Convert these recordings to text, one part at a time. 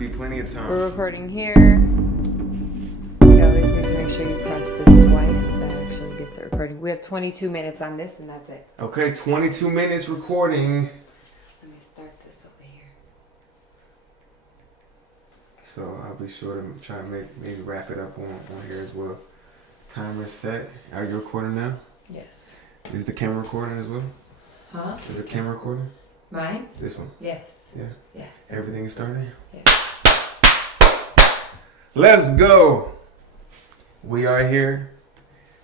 be plenty of time. We're recording here. You always need to make sure you press this twice. That actually gets it recording. We have 22 minutes on this, and that's it. Okay, 22 minutes recording. Let me start this over here. So I'll be sure to try to maybe wrap it up on here as well. Timer set. Are you recording now? Yes. Is the camera recording as well? Huh? Is the camera recording? Mine? This one? Yes. Yeah. Yes. Everything is starting? Yes. Let's go! We are here,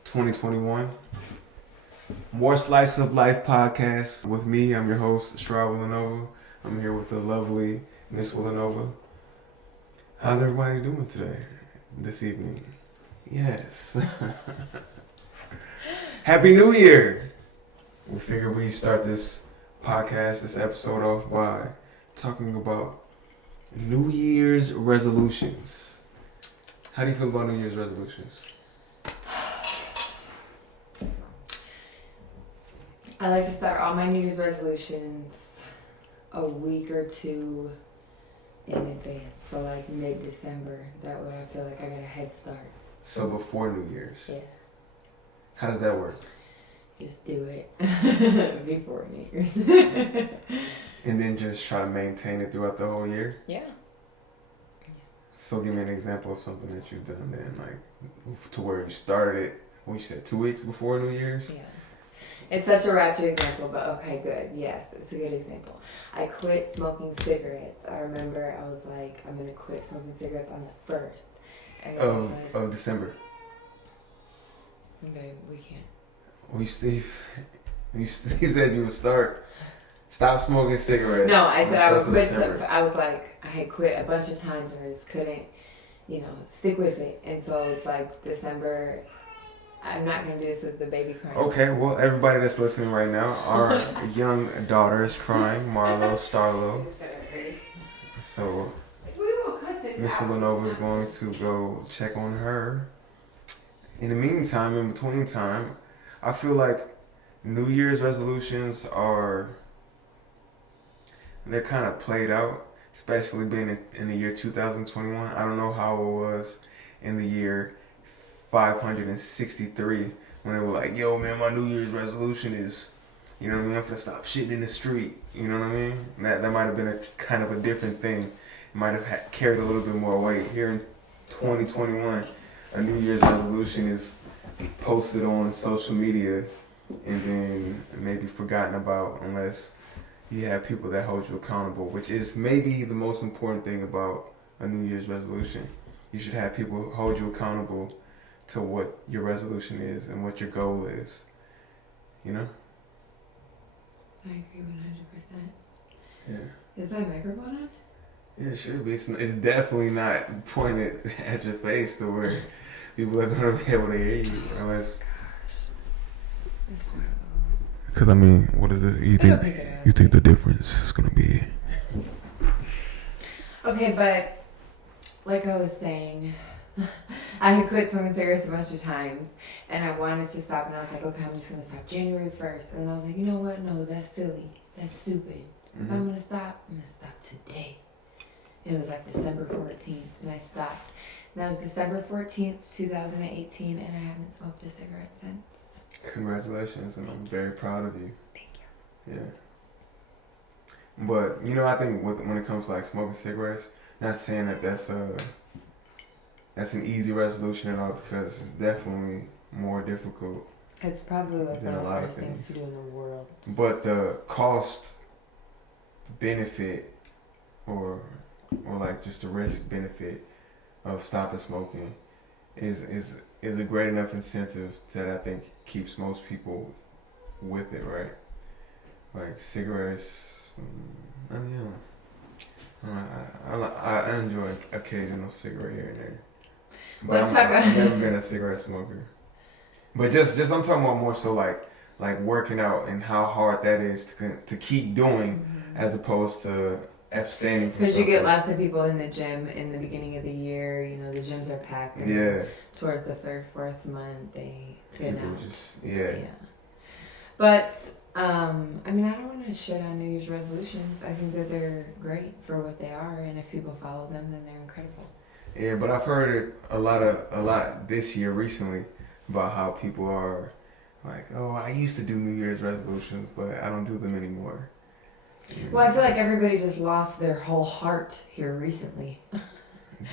2021. More Slice of Life podcast with me. I'm your host, Shra Villanova. I'm here with the lovely Miss Villanova. How's everybody doing today? This evening? Yes. Happy New Year! We figured we'd start this podcast, this episode off by talking about New Year's resolutions. How do you feel about New Year's resolutions? I like to start all my New Year's resolutions a week or two in advance. So like mid-December. That way I feel like I got a head start. So before New Year's? Yeah. How does that work? Just do it before New Year's. And then just try to maintain it throughout the whole year? Yeah. So give me an example of something that you've done then, like to where you started it, you said 2 weeks before New Year's? Yeah. It's such a ratchet example, but okay, good. Yes, it's a good example. I quit smoking cigarettes. I remember I was like, I'm going to quit smoking cigarettes on the 1st. And then I said, Of December. Okay, we can't. You said you would stop smoking cigarettes. No, I said I would quit. December. I was like, I had quit a bunch of times and I just couldn't, stick with it. And so it's like December. I'm not going to do this with the baby crying. Okay, well, everybody that's listening right now, our young daughter is crying, Marlo Starlo. So, Miss Villanova is going to go check on her. In the meantime, in between time, I feel like New Year's resolutions they're kind of played out, especially being in the year 2021. I don't know how it was in the year 563 when they were like, yo man, my New Year's resolution is, I'm gonna stop shitting in the street. You know what I mean? That might have been a kind of a different thing. It might have carried a little bit more weight. Here in 2021, a New Year's resolution is posted on social media and then maybe forgotten about unless you have people that hold you accountable, which is maybe the most important thing about a New Year's resolution. You should have people hold you accountable to what your resolution is and what your goal is. I agree 100%. Yeah. Is my microphone on? Yeah, it should be. It's definitely not pointed at your face to where people are going to be able to hear you unless... Because, what is it? You think the difference is going to be... Okay, but like I was saying, I had quit smoking cigarettes a bunch of times, and I wanted to stop, and I was like, okay, I'm just going to stop January 1st. And then I was like, you know what? No, that's silly. That's stupid. If I'm going to stop, I'm going to stop today. And it was like December 14th, and I stopped. And that was December 14th, 2018, and I haven't smoked a cigarette since. Congratulations, and I'm very proud of you. Thank you. Yeah. But, I think when it comes to like smoking cigarettes, not saying that that's an easy resolution at all, because it's definitely more difficult. It's probably like one of the hardest things to do in the world. But the cost benefit or like just the risk benefit of stopping smoking is a great enough incentive that I think keeps most people with it, right? Like cigarettes, I enjoy occasional cigarette here and there. But I've never been a cigarette smoker. But just I'm talking about more so like working out and how hard that is to keep doing as opposed to abstaining from because you something. get lots of people in the gym in the beginning of the year. The gyms are packed. And towards the 3rd, 4th month, they thin out. Yeah. But I mean, I don't want to shit on New Year's resolutions. I think that they're great for what they are, and if people follow them, then they're incredible. Yeah, but I've heard it a lot this year recently about how people are like, oh, I used to do New Year's resolutions, but I don't do them anymore. Well, I feel like everybody just lost their whole heart here recently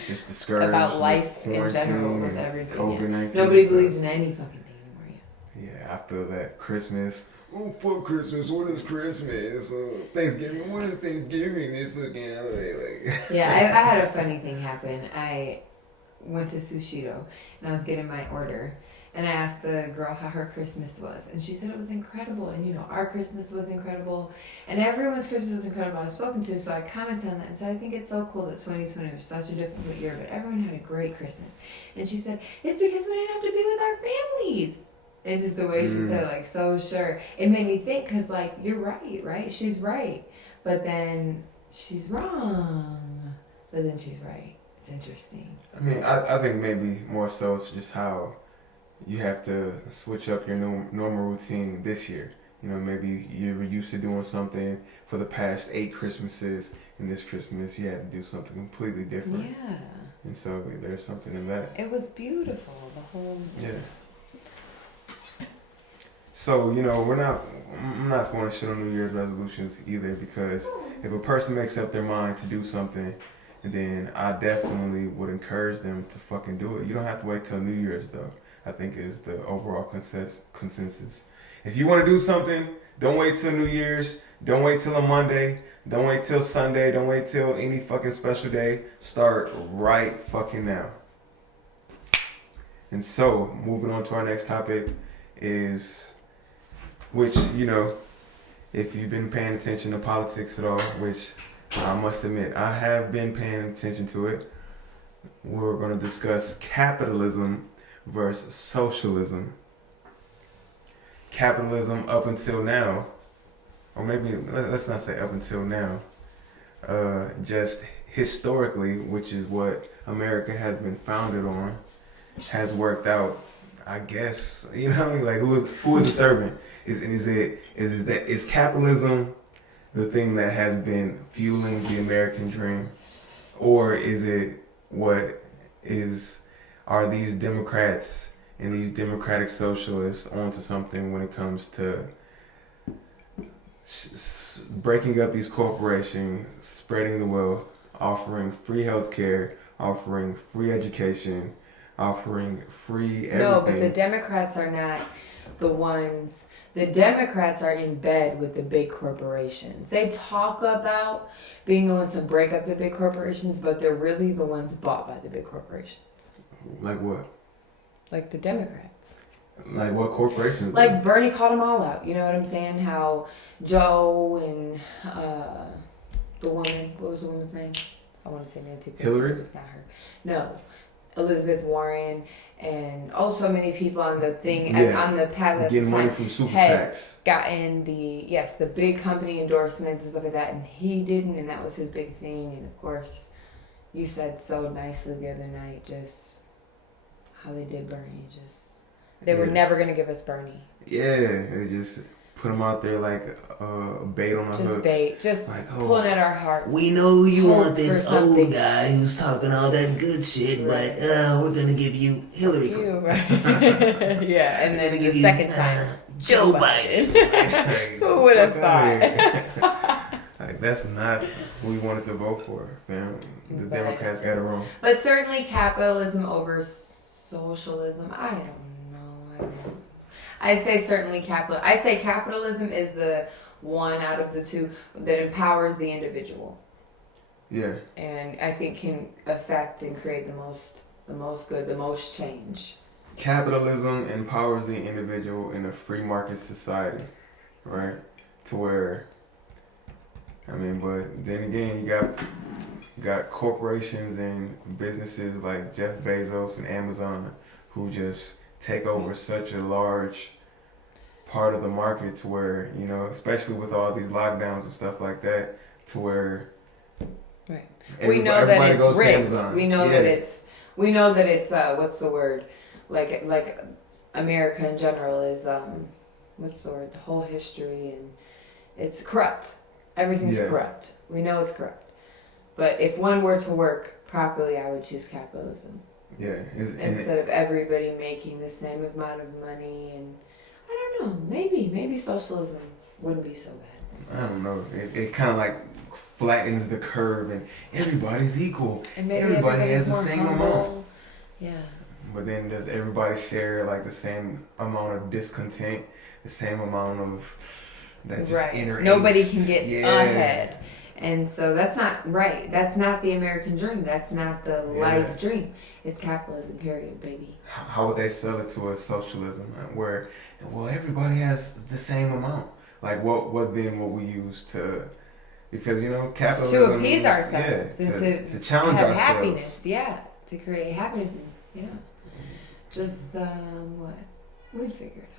Just discouraged about with life in general quarantine with and everything. COVID-19. Nobody and stuff. believes in any fucking thing anymore. Yeah, I feel that Christmas. Oh fuck Christmas! What is Christmas? Thanksgiving. What is Thanksgiving? This again. Like. Yeah, I had a funny thing happen. I went to Sushido and I was getting my order, and I asked the girl how her Christmas was, and she said it was incredible. And you know, our Christmas was incredible, and everyone's Christmas was incredible. I was spoken to, so I commented on that and said, I think it's so cool that 2020 was such a difficult year, but everyone had a great Christmas. And she said, it's because we didn't have to be with our families. And just the way she said, like, so sure. It made me think, because, like, you're right? She's right. But then she's wrong. But then she's right. It's interesting. I mean, I think maybe more so it's just how you have to switch up your normal routine this year. You know, maybe you were used to doing something for the past 8 Christmases, and this Christmas you had to do something completely different. Yeah. And so there's something in that. It was beautiful, the whole... Yeah. So, you know, I'm not going to shit on New Year's resolutions either, because if a person makes up their mind to do something, then I definitely would encourage them to fucking do it. You don't have to wait till New Year's, though, I think is the overall consensus. If you want to do something, don't wait till New Year's. Don't wait till a Monday. Don't wait till Sunday. Don't wait till any fucking special day. Start right fucking now. And so, moving on to our next topic is... Which, you know, if you've been paying attention to politics at all, which I must admit, I have been paying attention to it, we're going to discuss capitalism versus socialism. Capitalism up until now, or maybe let's not say up until now, just historically, which is what America has been founded on, has worked out, I guess. You know what I mean? Like, who is the servant? Is capitalism the thing that has been fueling the American dream, or is it are these Democrats and these democratic socialists onto something when it comes to breaking up these corporations, spreading the wealth, offering free healthcare, offering free education, offering free everything? No, but the Democrats are not the ones. The Democrats are in bed with the big corporations. They talk about being the ones to break up the big corporations, but they're really the ones bought by the big corporations. Like what? Like the Democrats. Like what corporations? Like Bernie called them all out. You know what I'm saying? How Joe and the woman, what was the woman's name? I want to say Nancy Pelosi, Hillary? but it's not her. No. Elizabeth Warren and also many people on the thing on the path at getting the money time from super had PACs. gotten the big company endorsements and stuff like that, and he didn't, and that was his big thing. And of course, you said so nicely the other night just how they did Bernie. Just they were never gonna give us Bernie. Yeah, they just put him out there like a bait on a Just hook. bait, just like, pulling at our heart. We know you Hope want this for something. old guy who's talking all that good shit, Right. but we're gonna give you Hillary You, Clinton. right? Yeah, and We're then gonna the give you, second time, Joe Biden. Who would have Fuck outta thought? here. Like, that's not who we wanted to vote for, fam. The Right. Democrats got it wrong. But certainly capitalism over socialism. I don't know. I say certainly I say capitalism is the one out of the two that empowers the individual, Yeah. and I think can affect and create the most good, the most change. Capitalism empowers the individual in a free market society, right? To where, I mean, but then again, you got corporations and businesses like Jeff Bezos and Amazon who just take over such a large part of the market to where, you know, especially with all these lockdowns and stuff like that, to where Right. We know that everybody it's goes to rigged. Amazon. We know Yeah. that it's what's the word? Like America in general is what's the word? The whole history, and it's corrupt. Everything's Yeah. corrupt. We know it's corrupt. But if one were to work properly, I would choose capitalism Yeah. instead of everybody making the same amount of money. And I don't know. Maybe socialism wouldn't be so bad. I don't know. It kind of like flattens the curve, and everybody's equal. And maybe Everybody has everybody's the more same humble. amount. Yeah. But then does everybody share like the same amount of discontent, the same amount of that just inner Nobody angst? can get ahead. And so that's not right. That's not the American dream. That's not the life dream. It's capitalism, period, baby. How would they sell it to us? Socialism, where well everybody has the same amount. Like what then will we use to? Because capitalism To appease is- ourselves yeah, and to challenge have ourselves. happiness. Yeah, to create happiness. And, yeah, just what we'd figure it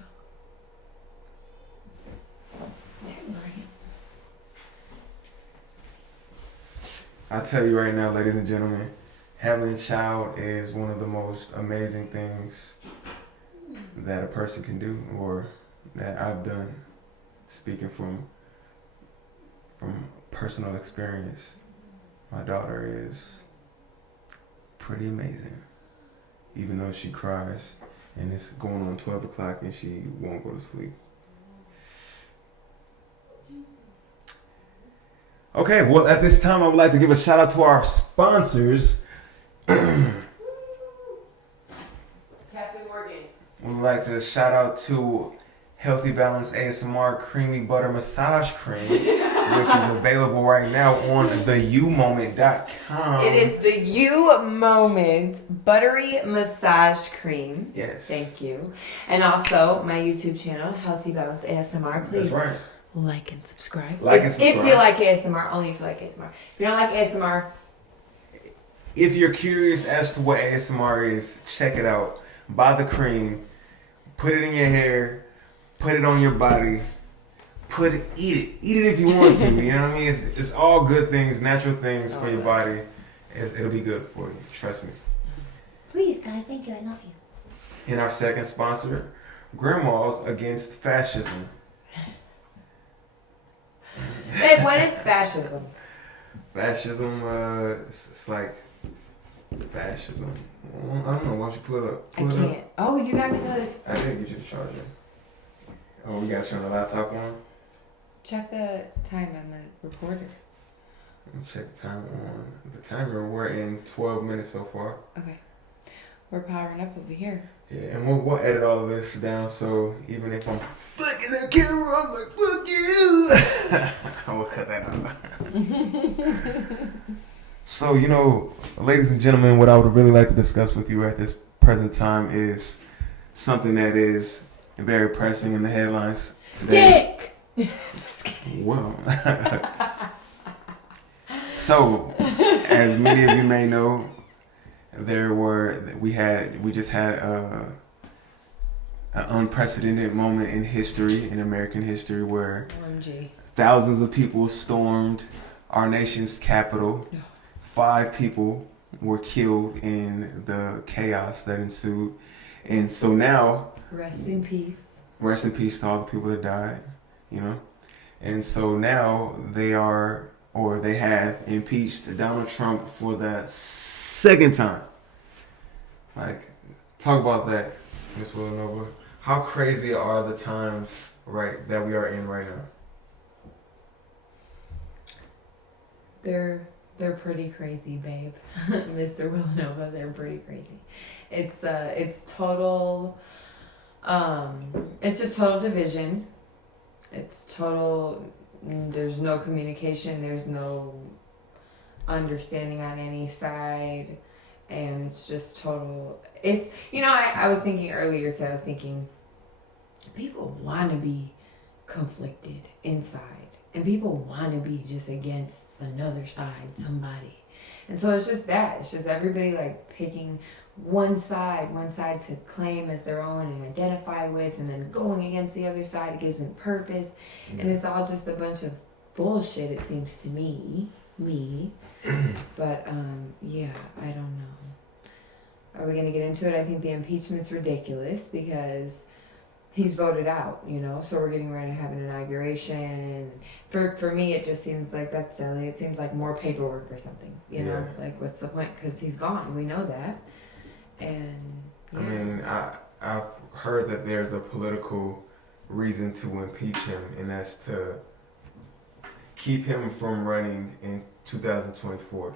out. Yeah, right. I tell you right now, ladies and gentlemen, having a child is one of the most amazing things that a person can do, or that I've done. Speaking from personal experience, my daughter is pretty amazing. Even though she cries, and it's going on 12 o'clock, and she won't go to sleep. Okay, well, at this time, I would like to give a shout out to our sponsors. Captain Morgan. We would like to shout out to Healthy Balance ASMR Creamy Butter Massage Cream, which is available right now on theyoumoment.com. It is the You Moment Buttery Massage Cream. Yes. Thank you. And also my YouTube channel, Healthy Balance ASMR. Please That's right. like and subscribe. If you like ASMR, only if you like ASMR. If you don't like ASMR, if you're curious as to what ASMR is, check it out. Buy the cream, put it in your hair, put it on your body, eat it if you want to. You know what I mean? It's all good things, natural things for your body. It'll be good for you. Trust me. Please, guys, thank you. I love you. And our second sponsor, Grandmas Against Fascism. babe, what is fascism? Fascism, it's like fascism. I don't know. Why don't you pull it up? I can't. Oh, you got me the. I did get you the charger. Oh, we got you on the laptop one? Check the time on the recorder. Let me check the time on the timer. We're in 12 minutes so far. Okay. We're powering up over here. Yeah, and we'll edit all of this down, so even if I'm fucking the camera, I'm like, fuck you! I will cut that out. So, ladies and gentlemen, what I would really like to discuss with you at this present time is something that is very pressing in the headlines today. Dick! Just kidding. Well, so, as many of you may know, we just had an unprecedented moment in history, in American history, where OMG. thousands of people stormed our nation's capital. 5 people were killed in the chaos that ensued. And so now, Rest in peace. rest in peace to all the people that died, And so now they have impeached Donald Trump for the second time. Like, talk about that, Ms. Villanova. How crazy are the times that we are in right now? They're pretty crazy, babe. Mr. Villanova, they're pretty crazy. It's total it's just total division. It's total there's no communication, there's no understanding on any side, and it's just total I was thinking earlier today, people wanna be conflicted inside. And people want to be just against another side, somebody. And so it's just that. It's just everybody like picking one side to claim as their own and identify with, and then going against the other side. It gives them purpose. And it's all just a bunch of bullshit, it seems to me. But, yeah, I don't know. Are we going to get into it? I think the impeachment's ridiculous because he's voted out, you know, so we're getting ready to have an inauguration. And for me, it just seems like that's silly. It seems like more paperwork or something, you know, like what's the point? Because he's gone. We know that. And yeah. I mean, I've heard that there's a political reason to impeach him, and that's to keep him from running in 2024,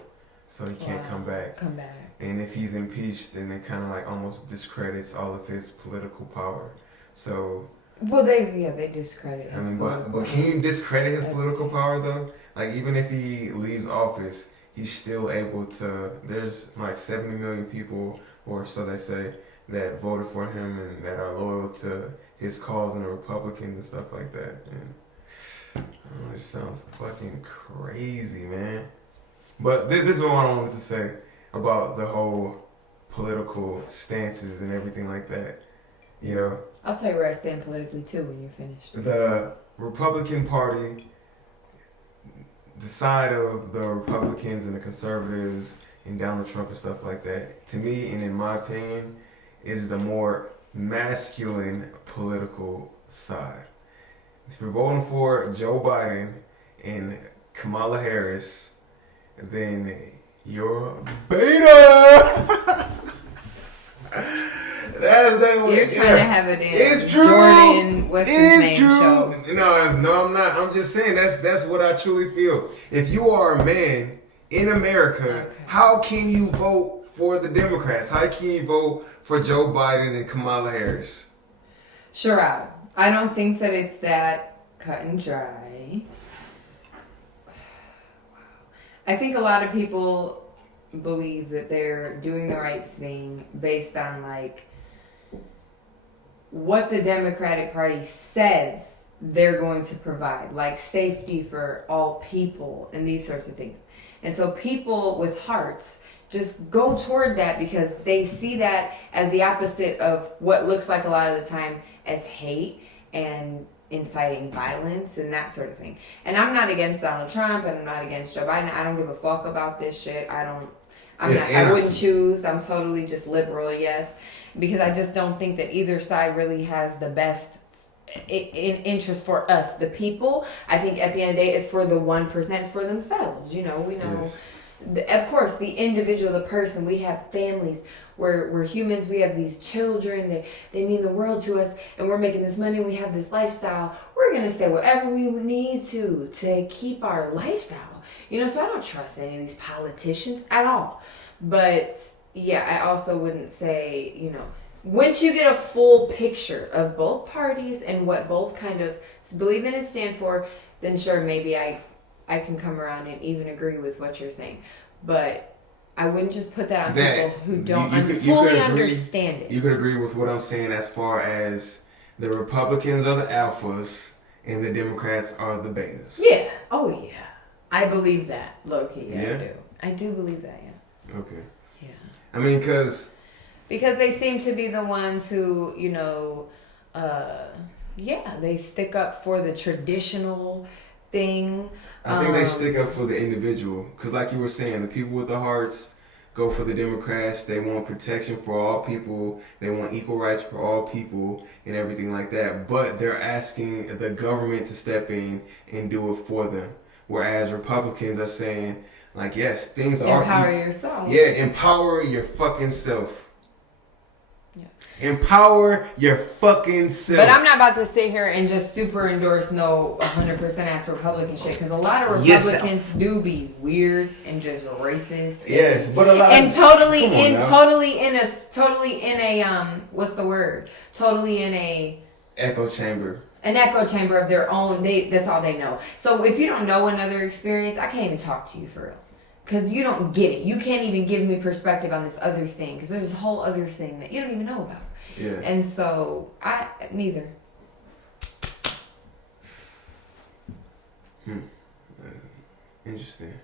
so he can't come back. And if he's impeached, then it kind of like almost discredits all of his political power. So. Well, they discredit his but can you discredit his political power though? Like even if he leaves office, he's still able to. There's like 70 million people, or so they say, that voted for him and that are loyal to his cause and the Republicans and stuff like that. And I don't know, it sounds fucking crazy, man. But this is what I wanted to say about the whole political stances and everything like that. You know? I'll tell you where I stand politically too when you're finished. The Republican Party, the side of the Republicans and the conservatives and Donald Trump and stuff like that, to me and in my opinion, is the more masculine political side. If you're voting for Joe Biden and Kamala Harris, then you're beta. You're trying to have a damn it's true. Jordan, what's his name true. show. No, I'm not. I'm just saying that's what I truly feel. If you are a man in America, how can you vote for the Democrats? How can you vote for Joe Biden and Kamala Harris? Sure, I don't think that it's that cut and dry. I think a lot of people believe that they're doing the right thing based on like what the Democratic Party says they're going to provide, like safety for all people and these sorts of things. And so people with hearts just go toward that because they see that as the opposite of what looks like a lot of the time as hate and inciting violence and that sort of thing. And I'm not against Donald Trump and I'm not against Joe Biden. I don't give a fuck about this shit. I wouldn't choose. I'm totally just liberal, yes. Because I just don't think that either side really has the best in interest for us, the people. I think at the end of the day, it's for the 1%, it's for themselves. You know, we know, of course, the individual, the person, we have families, we're humans, we have these children, they mean the world to us, and we're making this money, we have this lifestyle. We're going to say whatever we need to keep our lifestyle. You know, so I don't trust any of these politicians at all. But yeah, I also wouldn't say, you know, once you get a full picture of both parties and what both kind of believe in and stand for, then sure, maybe I can come around and even agree with what you're saying. But I wouldn't just put that on people who don't fully understand it. You could agree with what I'm saying as far as the Republicans are the alphas and the Democrats are the betas. Yeah. Oh, yeah. I believe that. Low-key, yeah, I do. I do believe that, yeah. Okay. Yeah. I mean, because they seem to be the ones who, you know, they stick up for the traditional thing. I think they stick up for the individual. Because like you were saying, the people with the hearts go for the Democrats. They want protection for all people. They want equal rights for all people and everything like that. But they're asking the government to step in and do it for them. Whereas Republicans are saying, like, yes, things are... Empower yourself. Yeah, empower your fucking self. Yeah. Empower your fucking self. But I'm not about to sit here and just super endorse 100% ass Republican shit, because a lot of Republicans do be weird and just racist. Yes, but a lot and totally in a what's the word? Totally in a echo chamber. An echo chamber of their own. That's all they know. So if you don't know another experience, I can't even talk to you for real. Because you don't get it. You can't even give me perspective on this other thing. Because there's this whole other thing that you don't even know about. Yeah. And so, neither. Interesting.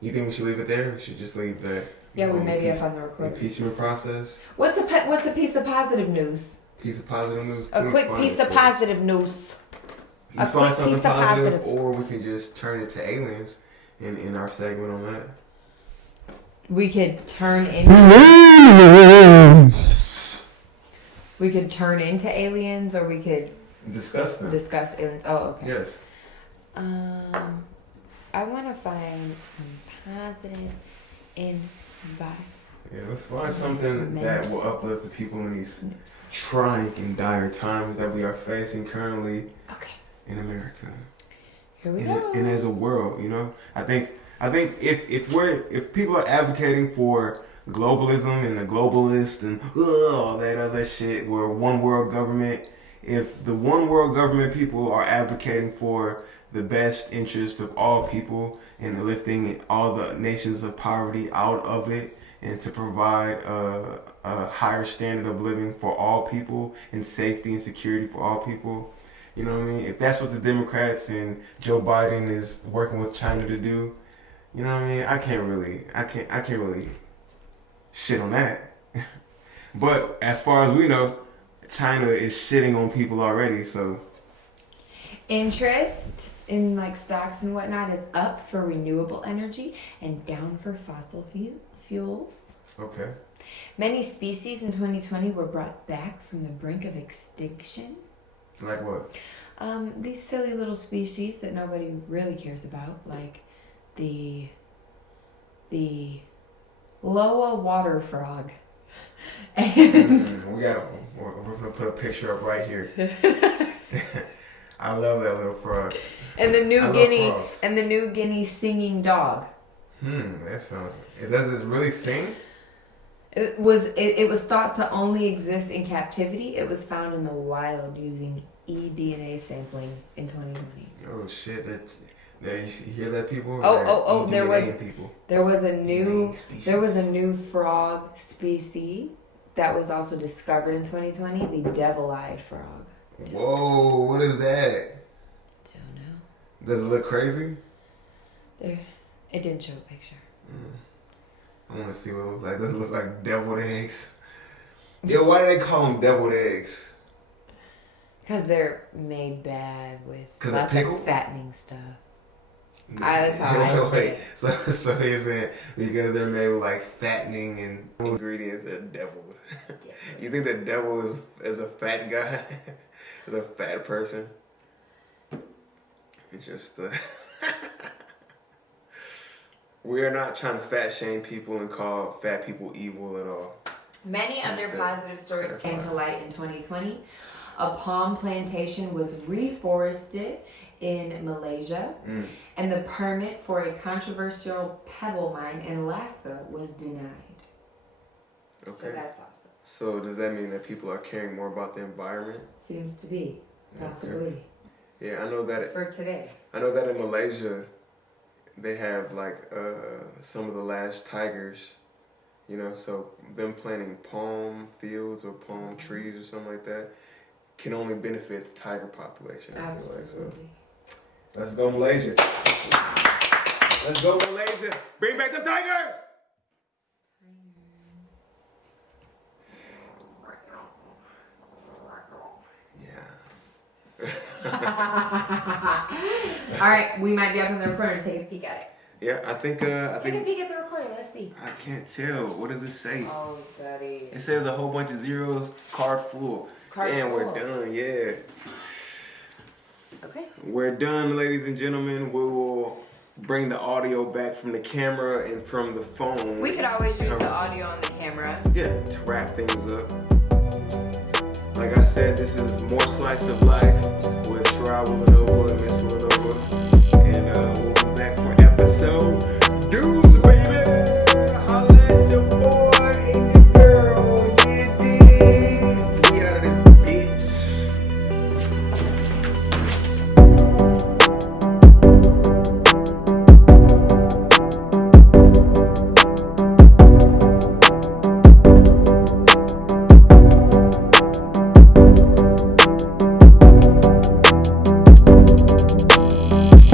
You think we should leave it there? Or we should just leave that? Yeah, we may be up on the recording. Impeachment process? What's a piece of positive news? Piece of positive news? A quick piece of positive news. You find something positive, or we can just turn it to aliens in our segment on that. We could turn into We could turn into aliens, or we could Discuss them. discuss aliens. Oh, okay. Yes. I want to find some positive environment. Yeah, let's find something that will uplift the people in these trying and dire times that we are facing currently Okay. in America. Here we and, go. and as a world, you know, I think if people are advocating for globalism and the globalists and all that other shit, where one world government, if the one world government people are advocating for the best interest of all people and lifting all the nations of poverty out of it, and to provide a higher standard of living for all people and safety and security for all people. You know what I mean? If that's what the Democrats and Joe Biden is working with China to do, you know what I mean? I can't really shit on that. But as far as we know, China is shitting on people already, so. Interest in like stocks and whatnot is up for renewable energy and down for fossil fuels. Okay. Many species in 2020 were brought back from the brink of extinction. Like what? These silly little species that nobody really cares about, like the Loa water frog. And We're gonna put a picture up right here. I love that little frog. and the I New love Guinea frogs. and the New Guinea singing dog. That sounds. Does it really sing? It was thought to only exist in captivity. It was found in the wild using eDNA sampling in 2020. Oh shit! That you hear that, people? There was people. there was a Species. new frog species that was also discovered in 2020. The devil-eyed frog. Whoa! What is that? Don't know. Does it look crazy? It didn't show a picture. I want to see what it looks like. Does it look like deviled eggs? Yo, why do they call them deviled eggs? Because they're made bad with 'Cause lots of pickle? of fattening stuff. That's how I see it. So you're saying because they're made with like fattening and ingredients, they're deviled. You think the devil is a fat guy? Is a fat person? It's just we are not trying to fat shame people and call fat people evil at all. Many other positive stories came to light in 2020. A palm plantation was reforested in Malaysia, and the permit for a controversial pebble mine in Alaska was denied. Okay. So that's awesome. So does that mean that people are caring more about the environment? Seems to be, possibly, Okay. Yeah, I know that. for today. I know that in Malaysia, they have like some of the last tigers. You know, so them planting palm fields or palm trees or something like that can only benefit the tiger population. I feel like so. Absolutely. Let's go Malaysia. Let's go Malaysia. Bring back the tigers. Yeah. All right, we might be up in the recorder. Take a peek at it. Yeah, I think Take a peek at the recorder. Let's see. I can't tell. What does it say? Oh, buddy. It says a whole bunch of zeros, card full. Damn, we're done. Yeah. Okay. We're done, ladies and gentlemen. We will bring the audio back from the camera and from the phone. We could always use the audio on the camera. Yeah, to wrap things up. Like I said, this is More Slice of Life with Try Villanova and Miss Villanova.